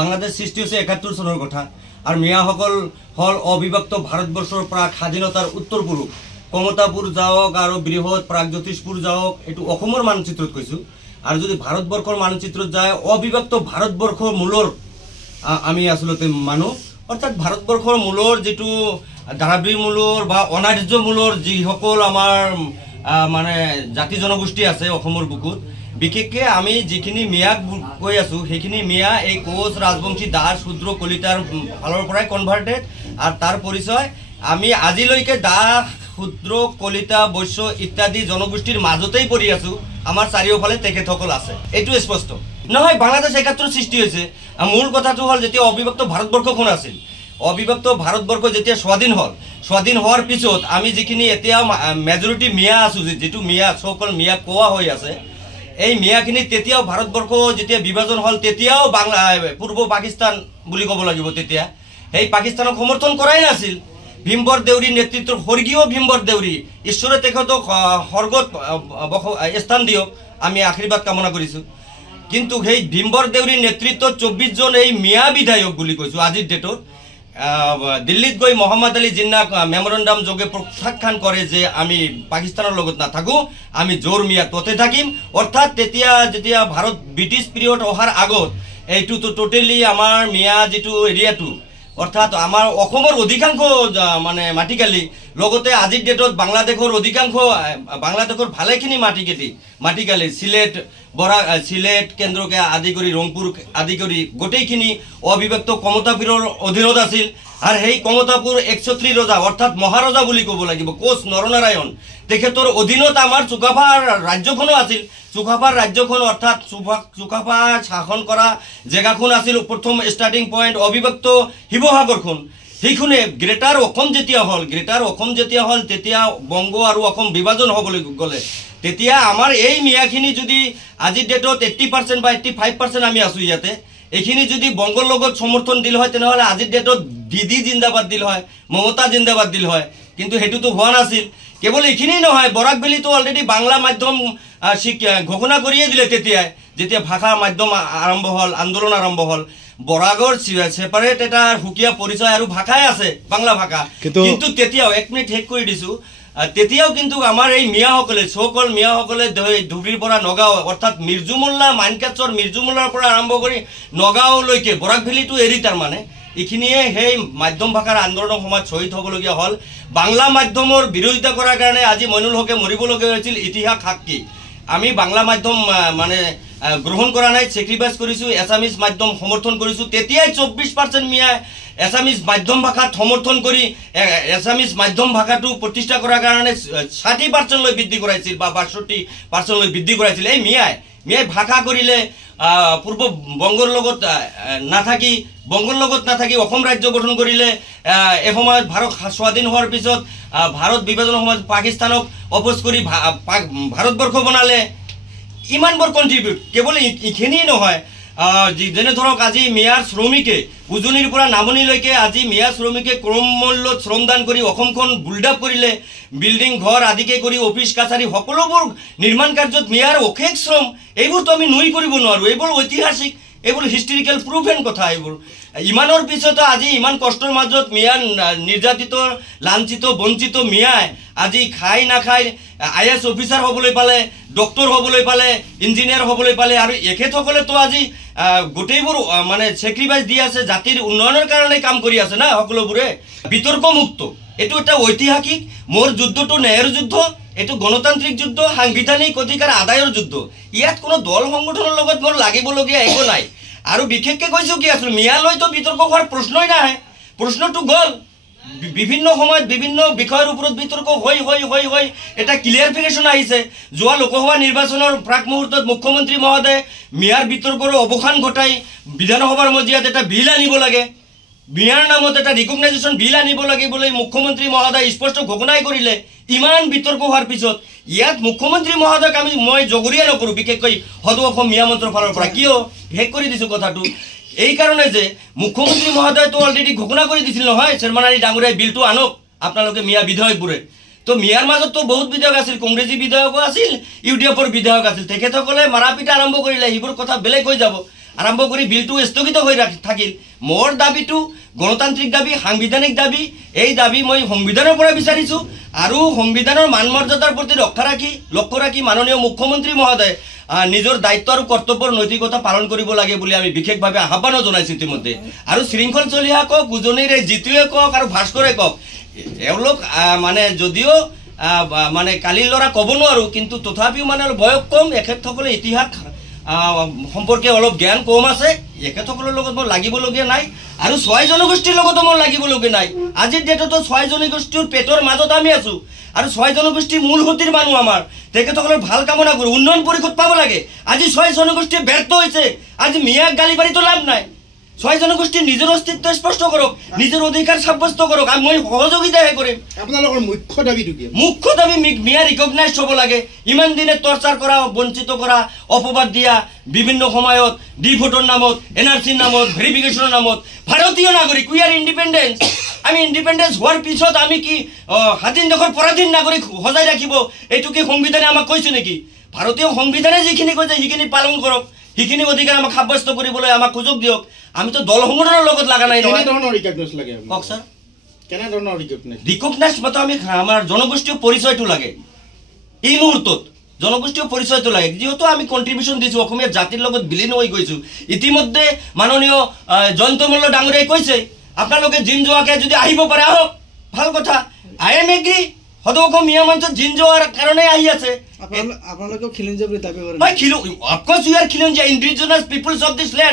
বাংলাদেশ সৃষ্টি হৈছে ৭১ চনৰ কথা আৰু মিয়াসকল হল অবিভক্ত ভাৰতবৰ্ষৰ প্ৰাক স্বাধীনতাৰ উত্তৰ পুৰুষ কমতাপুৰ যাওক আৰু বৃহৎ প্ৰাগজ্যোতিষপুৰ যাওক এইটো অসমৰ মানচিত্ৰত কৈছো আৰু যদি ভাৰতবৰ্ষৰ মানচিত্ৰত যায় অবিভক্ত ভাৰতবৰ্ষৰ মূলৰ আমি আসলতে মানুহ অৰ্থাৎ ভাৰতবৰ্ষৰ মূলৰ যেটো দাৰাবীৰ মূলৰ বা অনাৰ্য মূলৰ যিসকল আমাৰ মানে জাতি জনগোষ্ঠী আছে অসমৰ বুকুত বিশেষকৈ আমি যিখিনি মিয়াক কৈ আছো সেইখিনি মিয়া এই কোচ ৰাজবংশী দাস শূদ্ৰ কলিতাৰ ফালৰ পৰাই কনভাৰ্টেড আৰু তাৰ পৰিচয় আমি আজিলৈকে দাস শূদ্ৰ কলিতা বৈশ্য ইত্যাদি জনগোষ্ঠীৰ মাজতেই পৰি আছো আমাৰ চাৰিওফালে তেখেতসকল আছে এইটো স্পষ্ট নহয় বাংলাদেশ ৭১ সৃষ্টি হৈছে মূল কথাটো হল যেতিয়া অবিভক্ত ভাৰতবৰ্ষখন আছিল অবিভক্ত ভাৰতবৰ্ষ যেতিয়া স্বাধীন হোৱাৰ পিছত আমি যিখিনি এতিয়া মেজৰিটি মিয়া আছো যেটো মিয়া সকল মিয়া কোৱা হৈ আছে এই মিয়াখিনি তেতিয়াও ভাৰতবৰ্ষ যেতিয়া বিভাজন হল তেতিয়াও বাংলা পূৰ্ব পাকিস্তান বুলি ক'ব লাগিব তেতিয়া এই পাকিস্তানক সমৰ্থন কৰাই নাছিল ভীমবৰ দেউৰীৰ নেতৃত্বৰ স্বৰ্গীয় ভীমবৰ দেউৰী ঈশ্বৰে তেখেতক স্বৰ্গত স্থান দিয়ক আমি আশীৰ্বাদ কামনা কৰিছো কিন্তু সেই ভীমবৰ দেউৰীৰ নেতৃত্বত ২৪ জন এই মিয়া বিধায়ক বুলি কৈছো আজিৰ ডেটত দিল্লীত গৈ মোহাম্মদ আলী জিন্নাক মেমোৰেন্ডাম যোগে প্ৰত্যাখ্যান কৰে যে আমি পাকিস্তানৰ লগত নাথাকো আমি জোৰ মিয়া ততে থাকিম অৰ্থাৎ তেতিয়া যেতিয়া ভাৰত ব্ৰিটিছ পিৰিয়ড অহাৰ আগত এইটো তো টোটালি আমাৰ মিয়া যেটো এৰিয়াটো অৰ্থাৎ আমাৰ অসমৰ অধিকাংশ মানে মাটিকালি লগতে আজিৰ ডেটত বাংলাদেশৰ অধিকাংশ বাংলাদেশৰ ভালেখিনি মাটিকালি সিলেট বৰা সিলেট কেন্দ্ৰকে আদি কৰি ৰংপুৰ আদি কৰি গোটেইখিনি অবিভক্ত কমতাপুৰৰ অধীনত আছিল আৰু সেই কমতাপুৰ ১৩০ ৰজা অৰ্থাৎ মহাৰজা বুলি ক'ব লাগিব কোচ নৰনাৰায়ণ তেখেতৰ অধীনত আমাৰ চুকাফাৰ ৰাজ্যখনো আছিল চুকাফাৰ ৰাজ্যখন অৰ্থাৎ চুকাফা শাসন কৰা জেগাখন আছিল প্ৰথম ষ্টাৰ্টিং পইণ্ট অবিভক্ত শিৱসাগৰখন সেইখনে গ্ৰেটাৰ অসম যেতিয়া হল তেতিয়া বংগ আৰু অসম বিভাজন হ'বলৈ গ'লে তেতিয়া আমাৰ এই মিয়াখিনি যদি আজিৰ ডেটত 80% বা 85% আমি আছো ইয়াতে এইখিনি যদি বংগৰ লগত সমৰ্থন দিল হয় তেনেহলে আজিৰ ডেটত দিদি জিন্দাবাদ দিল হয় মমতা জিন্দাবাদ দিল হয় কিন্তু হেতুটো হোৱা নাছিল কেৱল এইখিনি নহয় বৰাক ভেলীটো অলৰেডি বাংলা মাধ্যম ঘোষণা কৰিয়ে দিলে তেতিয়া যেতিয়া ভাষা মাধ্যম আৰম্ভ হল আন্দোলন আৰম্ভ হল বৰাগৰ সেপাৰেট এটা হুকিয়া পৰিচয় আৰু ভাষাই আছে বাংলা ভাষা কিন্তু তেতিয়াও 1 মিনিট হেক কৰি দিছো তেতিয়াও কিন্তু আমাৰ এই মিয়াসকলে সকল মিয়াসকলে ধুবুৰীৰ পৰা নগাঁও অৰ্থাৎ মিৰ্জুমুল্লা মানকাচৰ মিৰ্জুমুল্লাৰ পৰা আৰম্ভ কৰি নগাঁওলৈকে বৰাক ভেলীটো এৰি তাৰ মানে এইখিনিয়ে সেই মাধ্যম ভাষাৰ আন্দোলনৰ সময়ত শহীদ হ'বলগীয়া হল বাংলা মাধ্যমৰ বিৰোধিতা কৰাৰ কাৰণে আজি মইনুল হকে মৰিবলগীয়া হৈছিল ইতিহাস সাক্ষী আমি বাংলা মাধ্যম মানে গ্ৰহণ কৰা নাই সেক্ৰিফাইস কৰিছো এছামিজ মাধ্যম সমৰ্থন কৰিছো তেতিয়াই 24% মিয়া এছামিজ মাধ্যম ভাষাত সমৰ্থন কৰি এছামিজ মাধ্যম ভাষাটো প্ৰতিষ্ঠা কৰাৰ কাৰণে 60% লৈ বৃদ্ধি কৰাইছিল বা 62% লৈ বৃদ্ধি কৰাইছিল এই মিয়াই ভাষা কৰিলে পূৰ্ব বংগৰ লগত নাথাকি অসম ৰাজ্য গঠন কৰিলে এসময়ত ভাৰত স্বাধীন হোৱাৰ পিছত ভাৰত বিভাজনৰ সময়ত পাকিস্তানক অপোজ কৰি ভাৰতবৰ্ষ বনালে ইমানবোৰ কন্ট্ৰিবিউট কেৱল ইখিনি নহয় যেনে ধৰক আজি মিয়াৰ শ্ৰমিকে উজনিৰ পৰা নামনিলৈকে আজি মিয়া শ্ৰমিকে কম মূল্যত শ্ৰমদান কৰি অসমখন বুল্ডআপ কৰিলে বিল্ডিং ঘৰ আদিকে কৰি অফিচ কাছাৰী সকলোবোৰ নিৰ্মাণ কাৰ্যত মিয়াৰ অশেষ শ্ৰম এইবোৰতো আমি নুই কৰিব নোৱাৰো এইবোৰ ঐতিহাসিক এইবোৰ হিষ্টৰিকেল প্ৰুভেন কথা এইবোৰ ইমানৰ পিছতো আজি ইমান কষ্টৰ মাজত মিয়া নিৰ্যাতিত লাঞ্ছিত বঞ্চিত মিয়াই আজি খাই নাখাই আইএছ অফিচাৰ হ'বলৈ পালে ডক্টৰ হ'বলৈ পালে ইঞ্জিনিয়াৰ হ'বলৈ পালে আৰু এখেতসকলে তো আজি গোটেইবোৰ মানে সেক্ৰিফাইস দি আছে জাতিৰ উন্নয়নৰ কাৰণে কাম কৰি আছে না সকলোবোৰে বিতৰ্ক মুক্ত এটো এটা ঐতিহাসিক মোৰ যুদ্ধটো ন্যায়ৰ যুদ্ধ এটো গণতান্ত্ৰিক যুদ্ধ সাংবিধানিক অধিকাৰ আদায়ৰ যুদ্ধ ইয়াত কোনো দল সংগঠনৰ লগত মোৰ লাগিবলগীয়া একো নাই আৰু বিশেষকৈ কৈছো কি আছিল মিয়ালৈতো বিতৰ্ক হোৱাৰ প্ৰশ্নই নাই প্ৰশ্নটো গল বিভিন্ন সময়ত বিভিন্ন বিষয়ৰ ওপৰত বিতৰ্ক হৈ এটা ক্লিয়াৰিফিকেশন আহিছে যোৱা লোকসভা নিৰ্বাচনৰ প্ৰাক মুহূৰ্তত মুখ্যমন্ত্ৰী মহোদয় মিয়াৰ বিতৰ্কৰ অৱসান ঘটাই বিধানসভাৰ মজিয়াত এটা বিল আনিব লাগে মিয়াৰ নামত এটা ৰিকগনাইজেশ্যন বিল আনিব লাগে বুলি মুখ্যমন্ত্ৰী মহোদয় স্পষ্ট ঘোষণাই কৰিলে ইমান বিতৰ্ক হোৱাৰ পিছত ইয়াত মুখ্যমন্ত্ৰী মহোদয়ক মই জগৰীয়া নকৰো বিশেষকৈ সদৌ অসম মিয়া মন্ত্ৰৰ ফালৰ পৰা কিয় হেক কৰি দিছো কথাটো এই কাৰণে যে মুখ্যমন্ত্ৰী মহোদয় তো অলৰেডি ঘোষণা কৰি দিছিল নহয় শৰ্মা আলী ডাঙৰীয়াই বিলটো আনক আপোনালোকে মিয়া বিধায়কবোৰে তো মিয়াৰ মাজত তো বহুত বিধায়ক আছিল কংগ্ৰেছী বিধায়ক আছিল ইউডিএফৰ বিধায়ক আছিল তেখেতসকলে মাৰাপিটা আৰম্ভ কৰিলে এইবোৰ কথা বেলেগ হৈ যাব আৰম্ভ কৰি বিলটো স্থগিত হৈ থাকিল। মোৰ দাবীটো গণতান্ত্ৰিক দাবী, সাংবিধানিক দাবী। এই দাবী মই সংবিধানৰ পৰা বিচাৰিছোঁ আৰু সংবিধানৰ মান মৰ্যাদাৰ প্ৰতি লক্ষ্য ৰাখি মাননীয় মুখ্যমন্ত্ৰী মহোদয় নিজৰ দায়িত্ব আৰু কৰ্তব্যৰ নৈতিকতা পালন কৰিব লাগে বুলি আমি বিশেষভাৱে আহ্বানো জনাইছোঁ ইতিমধ্যে। আৰু শৃংখল চলিহা কওক, উজনিৰে জিতুৱে কওক আৰু ভাস্কৰে কওক, এওঁলোক মানে যদিও মানে কালিৰ ল'ৰা ক'ব নোৱাৰোঁ, কিন্তু তথাপিও মানে অলপ বয়স কম, এখেতসকলে ইতিহাস সম্পৰ্কে অলপ জ্ঞান কম আছে। এখেতসকলৰ লগত মোৰ লাগিবলগীয়া নাই আৰু ছয় জনগোষ্ঠীৰ লগতো মোৰ লাগিবলগীয়া নাই। আজিৰ ডেটতো ছয় জনগোষ্ঠীৰ পেটৰ মাজত আমি আছোঁ আৰু ছয় জনগোষ্ঠী মূল সুঁতিৰ মানুহ আমাৰ। তেখেতসকলৰ ভাল কামনা কৰোঁ, উন্নয়ন পৰিষদ পাব লাগে। আজি ছয় জনগোষ্ঠীয়ে ব্যৰ্থ হৈছে, আজি মিয়াক গালি পাৰিতো লাভ নাই। ছয় জনগোষ্ঠীৰ নিজৰ অস্তিত্ব স্পষ্ট কৰক, নিজৰ অধিকাৰ সাব্যস্ত কৰক, আৰু মই সহযোগিতাহে কৰিম। আপোনালোকৰ মুখ্য দাবীটো কি? মুখ্য দাবী মিয়া ৰিকগনাইজ হ'ব লাগে। ইমান দিনে টৰ্চাৰ কৰা, বঞ্চিত কৰা, অপবাদ দিয়া, বিভিন্ন সময়ত ডি ভোটৰ নামত, NRCৰ নামত, ভেৰিফিকেশ্যনৰ নামত। ভাৰতীয় নাগৰিক, উই আৰ ইণ্ডিপেণ্ডেঞ্চ। আমি ইণ্ডিপেণ্ডেঞ্চ হোৱাৰ পিছত আমি কি স্বাধীন দেশৰ পৰাধীন নাগৰিক সজাই ৰাখিব? এইটো কি সংবিধানে আমাক কৈছে নেকি? ভাৰতীয় সংবিধানে যিখিনি কৈছে সেইখিনি পালন কৰক, সেইখিনি অধিকাৰ আমাক সাব্যস্ত কৰিবলৈ আমাক সুযোগ দিয়ক। আমিতো দল সংগঠনৰ লগত লগা নাই নহয়। কেনেধৰণৰ ৰিকগনাইজ লাগে কওক ছাৰ। কেনেধৰণৰ ৰিকগনাইজ মাত্ৰ আমি আমাৰ জনগোষ্ঠীয় পৰিচয়টো লাগে। এই মুহূৰ্তত জনগোষ্ঠীয় পৰিচয়টো লাগে, যিহেতু আমি কণ্ট্ৰিবিউশ্যন দিছোঁ, অসমীয়া জাতিৰ লগত বিলীন হৈ গৈছোঁ। ইতিমধ্যে মাননীয় জয়ন্ত মল্ল ডাঙৰীয়াই কৈছে, আপোনালোকে জিন যোৱাকৈ যদি আহিব পাৰে আহক, ভাল কথা। I am agri. সদৌ মিয়া মঞ্চত জিন যোৱাৰ কাৰণে আহি আছে। আপোনালোকেও খিলঞ্জীয়া বুলি দাবী কৰে? অফক'ৰ্ছ উই আৰ খিলঞ্জীয়া, indigenous peoples of this land.